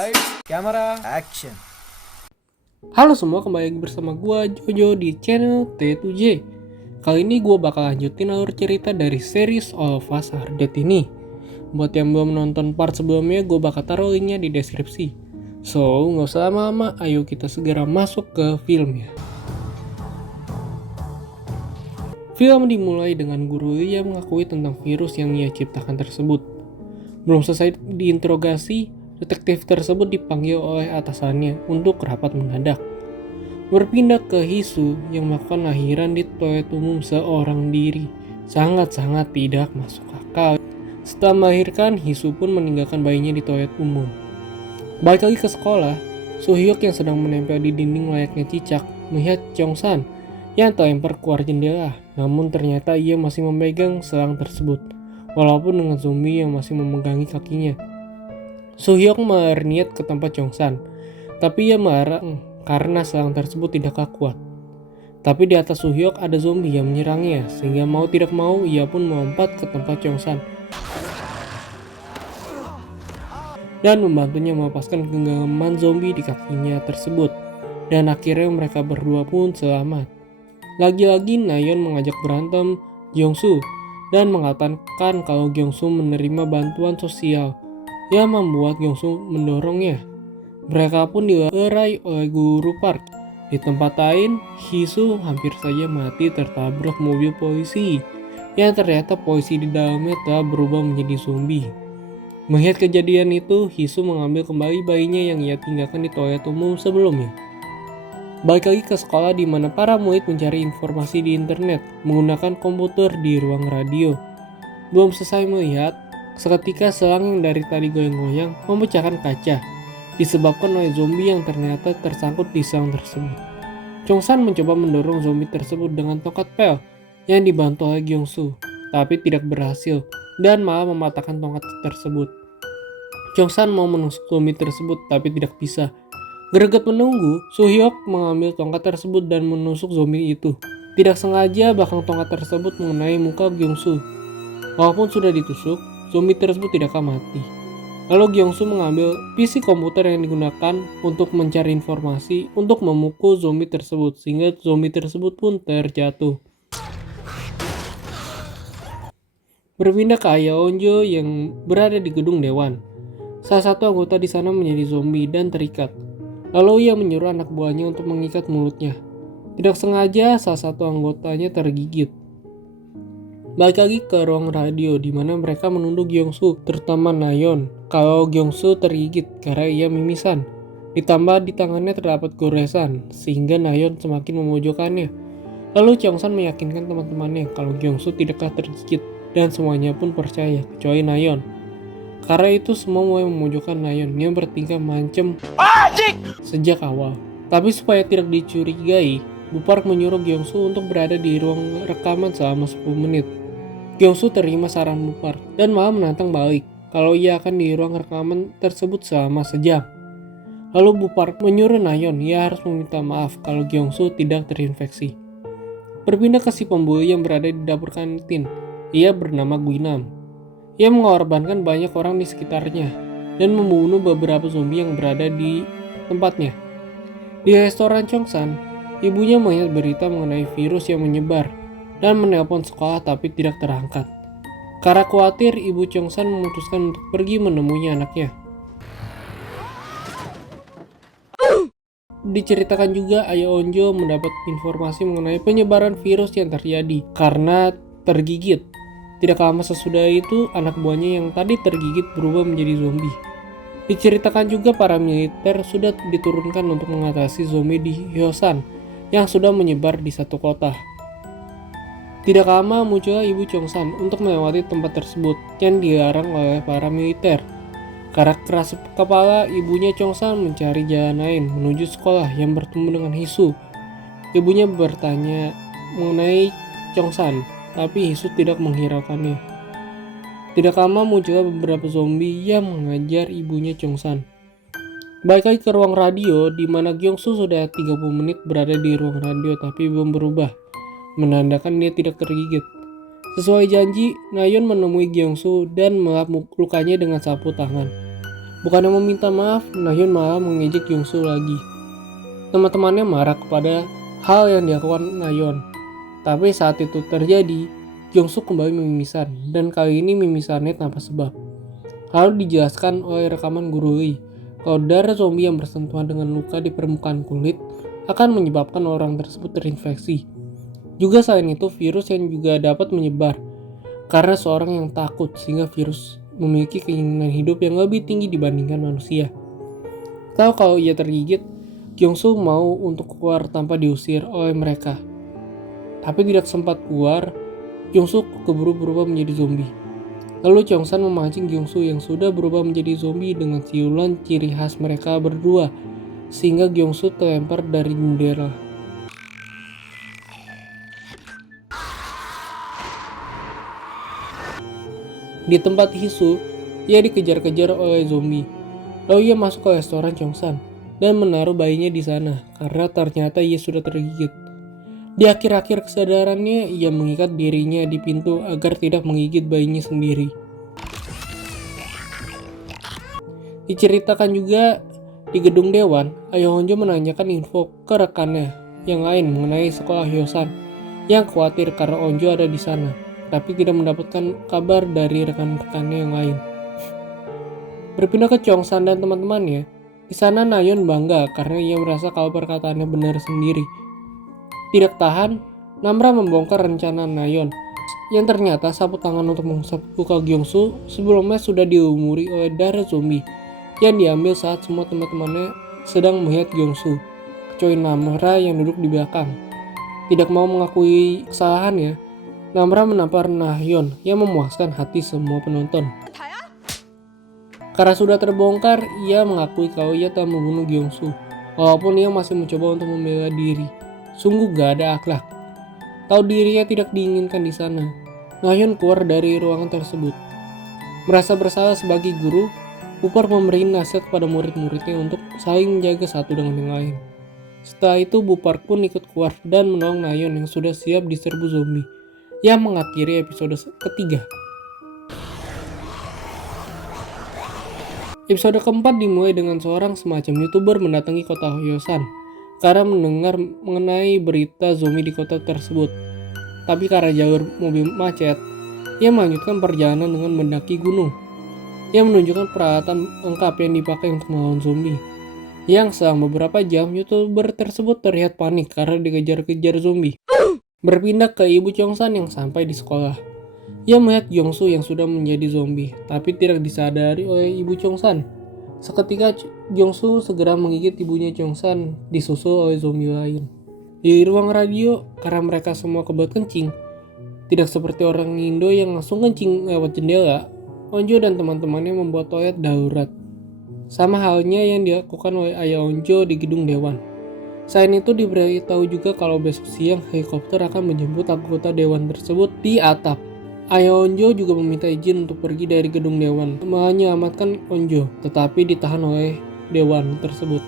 Light, camera, action. Halo semua, kembali lagi bersama gua Jojo di channel T2J. Kali ini gua bakal lanjutin alur cerita dari series All of Us Are Dead ini. Buat yang belum nonton part sebelumnya, gua bakal taruh linknya di deskripsi. So, nggak usah lama-lama, ayo kita segera masuk ke filmnya. Film dimulai dengan guru yang mengakui tentang virus yang ia ciptakan tersebut. Belum selesai diinterogasi, detektif tersebut dipanggil oleh atasannya untuk rapat mendadak. Berpindah ke Hisu yang melakukan lahiran di toilet umum seorang diri. Sangat-sangat tidak masuk akal. Setelah melahirkan, Hisu pun meninggalkan bayinya di toilet umum. Balik lagi ke sekolah, Suhyuk yang sedang menempel di dinding layaknya cicak melihat Chongsan yang terlempar keluar jendela. Namun ternyata ia masih memegang selang tersebut, walaupun dengan zombie yang masih memegangi kakinya. Suhyuk berniat ke tempat Chongsan, tapi ia melarang karena selang tersebut tidaklah kuat. Tapi di atas Suhyuk ada zombie yang menyerangnya, sehingga mau tidak mau ia pun melompat ke tempat Chongsan dan membantunya melepaskan genggaman zombie di kakinya tersebut. Dan akhirnya mereka berdua pun selamat. Lagi-lagi Nayeon mengajak berantem Gyeongsu dan mengatakan kalau Gyeongsu menerima bantuan sosial yang membuat Gyeongsu mendorongnya. Mereka pun dilerai oleh guru park. Di tempat lain, Hisu hampir saja mati tertabrak mobil polisi yang ternyata polisi di dalamnya telah berubah menjadi zombie. Melihat kejadian itu, Hisu mengambil kembali bayinya yang ia tinggalkan di toilet umum sebelumnya. Balik lagi ke sekolah di mana para murid mencari informasi di internet menggunakan komputer di ruang radio. Belum selesai melihat, seketika selang yang dari tadi goyang-goyang memecahkan kaca, disebabkan oleh zombie yang ternyata tersangkut di selang tersebut. Chongsan mencoba mendorong zombie tersebut dengan tongkat pel yang dibantu oleh Gyeongsu, tapi tidak berhasil dan malah mematahkan tongkat tersebut. Chongsan mau menusuk zombie tersebut tapi tidak bisa. Greget menunggu, Suhyuk mengambil tongkat tersebut dan menusuk zombie itu. Tidak sengaja bahkan tongkat tersebut mengenai muka Gyeongsu. Walaupun sudah ditusuk, zombie tersebut tidak akan mati. Lalu Gyeongsu mengambil PC komputer yang digunakan untuk mencari informasi untuk memukul zombie tersebut, sehingga zombie tersebut pun terjatuh. Berpindah ke Ayaonjo yang berada di gedung dewan. Salah satu anggota di sana menjadi zombie dan terikat. Lalu ia menyuruh anak buahnya untuk mengikat mulutnya. Tidak sengaja salah satu anggotanya tergigit. Balik lagi ke ruang radio di mana mereka menuduh Gyeongsu, terutama Nayeon, kalau Gyeongsu tergigit karena ia mimisan. Ditambah di tangannya terdapat goresan, sehingga Nayeon semakin memojokkannya. Lalu Chongsan meyakinkan teman-temannya kalau Gyeongsu tidaklah tergigit dan semuanya pun percaya, kecuali Nayeon. Karena itu semua mulai memojokkan Nayeon yang bertingkah mancem sejak awal. Tapi supaya tidak dicurigai, Bu Park menyuruh Gyeongsu untuk berada di ruang rekaman selama 10 menit. Gyeongsu terima saran Bu Park dan malah menantang balik kalau ia akan di ruang rekaman tersebut selama sejam. Lalu Bu Park menyuruh Nayeon ia harus meminta maaf kalau Gyeongsu tidak terinfeksi. Berpindah ke si pembuli yang berada di dapur kantin. Ia bernama Guinam. Ia mengorbankan banyak orang di sekitarnya dan membunuh beberapa zombie yang berada di tempatnya. Di restoran Chongsan, ibunya melihat berita mengenai virus yang menyebar dan menelpon sekolah tapi tidak terangkat. Karena khawatir, ibu Chongsan memutuskan untuk pergi menemui anaknya. Diceritakan juga Ayaonjo mendapat informasi mengenai penyebaran virus yang terjadi karena tergigit. Tidak lama sesudah itu, anak buahnya yang tadi tergigit berubah menjadi zombie. Diceritakan juga para militer sudah diturunkan untuk mengatasi zombie di Hyosan yang sudah menyebar di satu kota. Tidak lama muncullah ibu Chongsan untuk melewati tempat tersebut yang dilarang oleh para militer. Karena keras kepala, ibunya Chongsan mencari jalan lain menuju sekolah yang bertemu dengan Hisu. Ibunya bertanya mengenai Chongsan, tapi Hisu tidak menghiraukannya. Tidak lama muncullah beberapa zombie yang mengajar ibunya Chongsan. Balik lagi ke ruang radio di mana Gyeongsu sudah 30 menit berada di ruang radio tapi belum berubah, menandakan dia tidak tergigit. Sesuai janji, Nayeon menemui Gyeongsu dan melap lukanya dengan sapu tangan. Bukannya meminta maaf, Nahyun malah mengejek Kyungsoo lagi. Teman-temannya marah kepada hal yang dilakukan Nayeon. Tapi saat itu terjadi, Kyungsoo kembali mimisan, dan kali ini mimisannya tanpa sebab. Lalu dijelaskan oleh rekaman Guru Lee, kalau darah zombie yang bersentuhan dengan luka di permukaan kulit akan menyebabkan orang tersebut terinfeksi. Juga selain itu, virus yang juga dapat menyebar karena seorang yang takut, sehingga virus memiliki keinginan hidup yang lebih tinggi dibandingkan manusia. Tahu kalau ia tergigit, Kyungsoo mau untuk keluar tanpa diusir oleh mereka. Tapi tidak sempat keluar, Kyungsoo keburu berubah menjadi zombie. Lalu Cheongsan memancing Kyungsoo yang sudah berubah menjadi zombie dengan siulan ciri khas mereka berdua, sehingga Kyungsoo terlempar dari jendela. Di tempat Hisu, ia dikejar-kejar oleh zombie. Lalu ia masuk ke restoran Cheongsan dan menaruh bayinya di sana karena ternyata ia sudah tergigit. Di akhir-akhir kesadarannya, ia mengikat dirinya di pintu agar tidak menggigit bayinya sendiri. Diceritakan juga di gedung dewan, Ayah Honjo menanyakan info ke rekannya yang lain mengenai sekolah Hyosan yang khawatir karena Onjo ada di sana, tapi tidak mendapatkan kabar dari rekan-rekannya yang lain. Berpindah ke Cheongsan dan teman-temannya, di sana Nayeon bangga karena ia merasa kalau perkataannya benar sendiri. Tidak tahan, Namra membongkar rencana Nayeon yang ternyata sapu tangan untuk mengusap luka Kyungsoo sebelumnya sudah dilumuri oleh darah zombie yang diambil saat semua teman-temannya sedang melihat Kyungsoo, kecuali Namra yang duduk di belakang. Tidak mau mengakui kesalahannya, Namra menampar Nayeon yang memuaskan hati semua penonton. Karena sudah terbongkar, ia mengakui kalau ia telah membunuh Kyungsoo, walaupun ia masih mencoba untuk membela diri. Sungguh gak ada akhlak. Tahu dirinya tidak diinginkan di sana, Nayeon keluar dari ruangan tersebut. Merasa bersalah sebagai guru, Bupar memberi nasihat kepada murid-muridnya untuk saling menjaga satu dengan yang lain. Setelah itu Bupar pun ikut keluar dan menolong Nayeon yang sudah siap diserbu zombie, yang mengakhiri episode ketiga. Episode keempat dimulai dengan seorang semacam YouTuber mendatangi kota Hyosan karena mendengar mengenai berita zombie di kota tersebut. Tapi karena jalur mobil macet, ia melanjutkan perjalanan dengan mendaki gunung yang menunjukkan peralatan lengkap yang dipakai untuk melawan zombie. Yang selang beberapa jam, YouTuber tersebut terlihat panik karena dikejar-kejar zombie. Berpindah ke Ibu Cheongsan yang sampai di sekolah. Ia melihat Kyungsoo yang sudah menjadi zombie, tapi tidak disadari oleh Ibu Cheongsan. Seketika Kyungsoo segera menggigit ibunya Cheongsan, disusul oleh zombie lain. Di ruang radio, karena mereka semua kebelet kencing, tidak seperti orang Indo yang langsung kencing lewat jendela, Onjo dan teman-temannya membuat toilet darurat. Sama halnya yang dilakukan oleh Ayah Onjo di gedung dewan. Selain itu diberitahu juga kalau besok siang helikopter akan menjemput anggota dewan tersebut di atap. Ayah Onjo juga meminta izin untuk pergi dari gedung dewan, menyelamatkan Onjo, tetapi ditahan oleh dewan tersebut.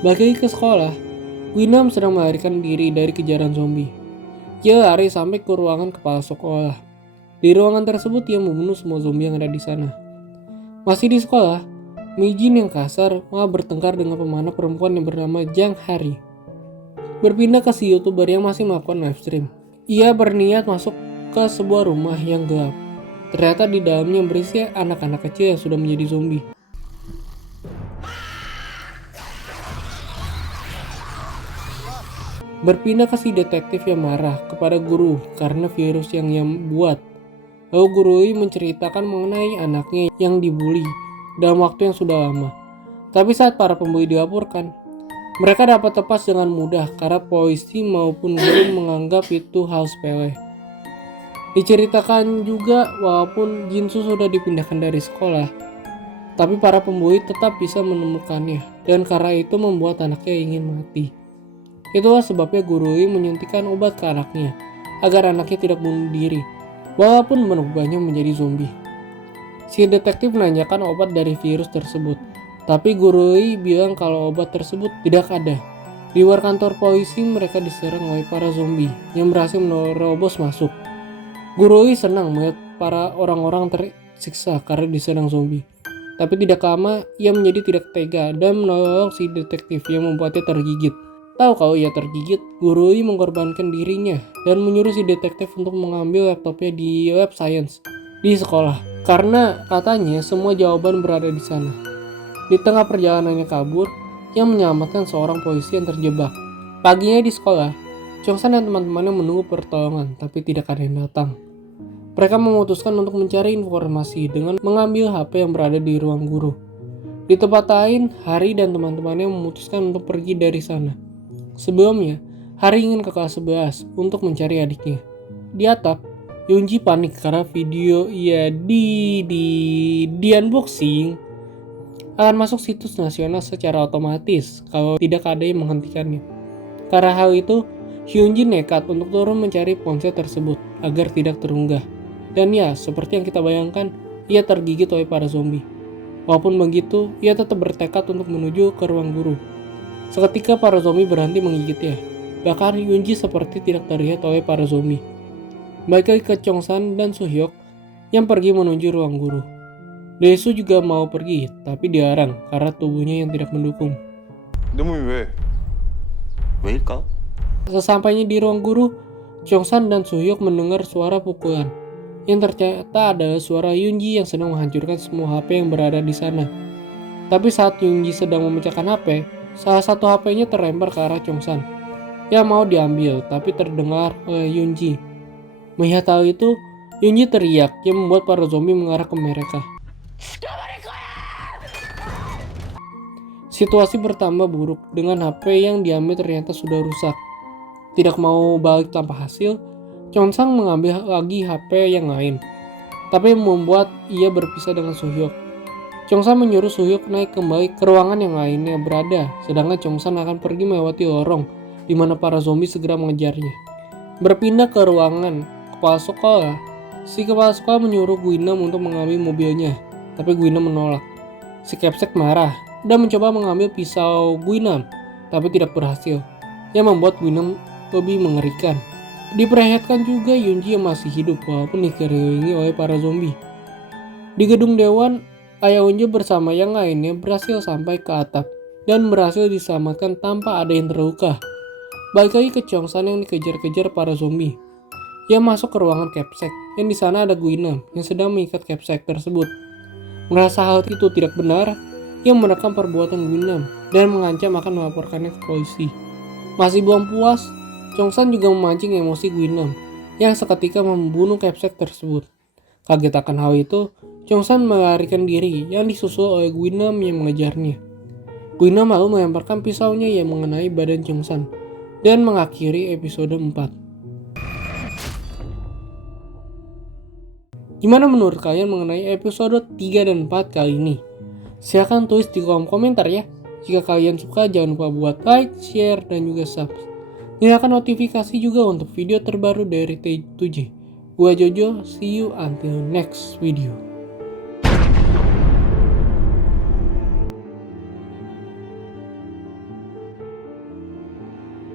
Balik lagi ke sekolah, Winam sedang melarikan diri dari kejaran zombie. Ia lari sampai ke ruangan kepala sekolah. Di ruangan tersebut ia membunuh semua zombie yang ada di sana. Masih di sekolah, Mijin yang kasar malah bertengkar dengan pemanah perempuan yang bernama Jang Hari. Berpindah ke si YouTuber yang masih melakukan live stream. Ia berniat masuk ke sebuah rumah yang gelap. Ternyata di dalamnya berisi anak-anak kecil yang sudah menjadi zombie. Berpindah ke si detektif yang marah kepada guru karena virus yang ia buat. Lalu guru menceritakan mengenai anaknya yang dibully dalam waktu yang sudah lama. Tapi saat para pembuli dilaporkan, mereka dapat lepas dengan mudah karena polisi maupun guru menganggap itu hal sepele. Diceritakan juga walaupun Jinsu sudah dipindahkan dari sekolah, tapi para pembuli tetap bisa menemukannya dan karena itu membuat anaknya ingin mati. Itulah sebabnya guru menyuntikkan obat ke anaknya agar anaknya tidak bunuh diri, walaupun merubahnya menjadi zombie. Si detektif menanyakan obat dari virus tersebut, tapi Guru bilang kalau obat tersebut tidak ada. Di luar kantor polisi, mereka diserang oleh para zombie yang berhasil menerobos masuk. Guru senang melihat para orang-orang tersiksa karena diserang zombie. Tapi tidak lama, ia menjadi tidak tega dan menolong si detektif yang membuatnya tergigit. Tahu kalau ia tergigit, guru Lee mengorbankan dirinya dan menyuruh si detektif untuk mengambil laptopnya di lab science di sekolah. Karena katanya semua jawaban berada di sana. Di tengah perjalanannya kabur, ia menyelamatkan seorang polisi yang terjebak. Paginya di sekolah, Chongsan dan teman-temannya menunggu pertolongan, tapi tidak ada yang datang. Mereka memutuskan untuk mencari informasi dengan mengambil HP yang berada di ruang guru. Di tempat lain, Hari dan teman-temannya memutuskan untuk pergi dari sana. Sebelumnya, Hari ingin ke kelas 11 untuk mencari adiknya. Di atap, Yunji panik karena video ia di unboxing akan masuk situs nasional secara otomatis kalau tidak ada yang menghentikannya. Karena hal itu, Hyunjin nekat untuk turun mencari ponsel tersebut agar tidak terunggah. Dan ya, seperti yang kita bayangkan, ia tergigit oleh para zombie. Walaupun begitu, ia tetap bertekad untuk menuju ke ruang guru. Seketika para zombie berhenti menggigitnya. Bahkan Yunji seperti tidak terlihat oleh para zombie. Balik lagi ke Chongsan dan Suhyuk yang pergi menuju ruang guru. Daesu juga mau pergi, tapi dilarang karena tubuhnya yang tidak mendukung. 놈이 왜? 왜일까? Sesampainya di ruang guru, Chongsan dan Suhyuk mendengar suara pukulan. Yang ternyata adalah suara Yunji yang sedang menghancurkan semua HP yang berada di sana. Tapi saat Yunji sedang memecahkan HP, salah satu HP-nya terlempar ke arah Chongsan. Ia mau diambil, tapi terdengar oleh Yunji. Melihat hal itu, Yunji teriak yang membuat para zombie mengarah ke mereka. Situasi bertambah buruk dengan HP yang diambil ternyata sudah rusak. Tidak mau balik tanpa hasil, Chongsan mengambil lagi HP yang lain, tapi membuat ia berpisah dengan Suhyuk. Chongsan menyuruh Suhyuk naik kembali ke ruangan yang lainnya berada, sedangkan Chongsan akan pergi melewati lorong di mana para zombie segera mengejarnya. Berpindah ke ruangan kepala sekolah, si kepala sekolah menyuruh Guinam untuk mengambil mobilnya, tapi Guinam menolak. Si Capsek marah dan mencoba mengambil pisau Guinam, tapi tidak berhasil, yang membuat Guinam lebih mengerikan. Diperlihatkan juga Yunji yang masih hidup walaupun dikelilingi oleh para zombie. Di gedung dewan, Ayah Unjo bersama yang lainnya berhasil sampai ke atap dan berhasil diselamatkan tanpa ada yang terluka. Balik lagi ke Chongsan yang dikejar-kejar para zombie. Ia masuk ke ruangan Capsek yang di sana ada Guinam yang sedang mengikat Capsek tersebut. Merasa hal itu tidak benar, ia merekam perbuatan Guinam dan mengancam akan melaporkannya ke polisi. Masih belum puas, Chongsan juga memancing emosi Guinam yang seketika membunuh Capsek tersebut. Kaget akan hal itu, Chongsan melarikan diri yang disusul oleh Guinam yang mengejarnya. Guinam lalu melemparkan pisaunya yang mengenai badan Chongsan dan mengakhiri episode 4. Gimana menurut kalian mengenai episode 3 dan 4 kali ini? Silahkan tulis di kolom komentar ya. Jika kalian suka jangan lupa buat like, share, dan juga subscribe. Nyalakan notifikasi juga untuk video terbaru dari T7J. Gua Jojo, see you until next video.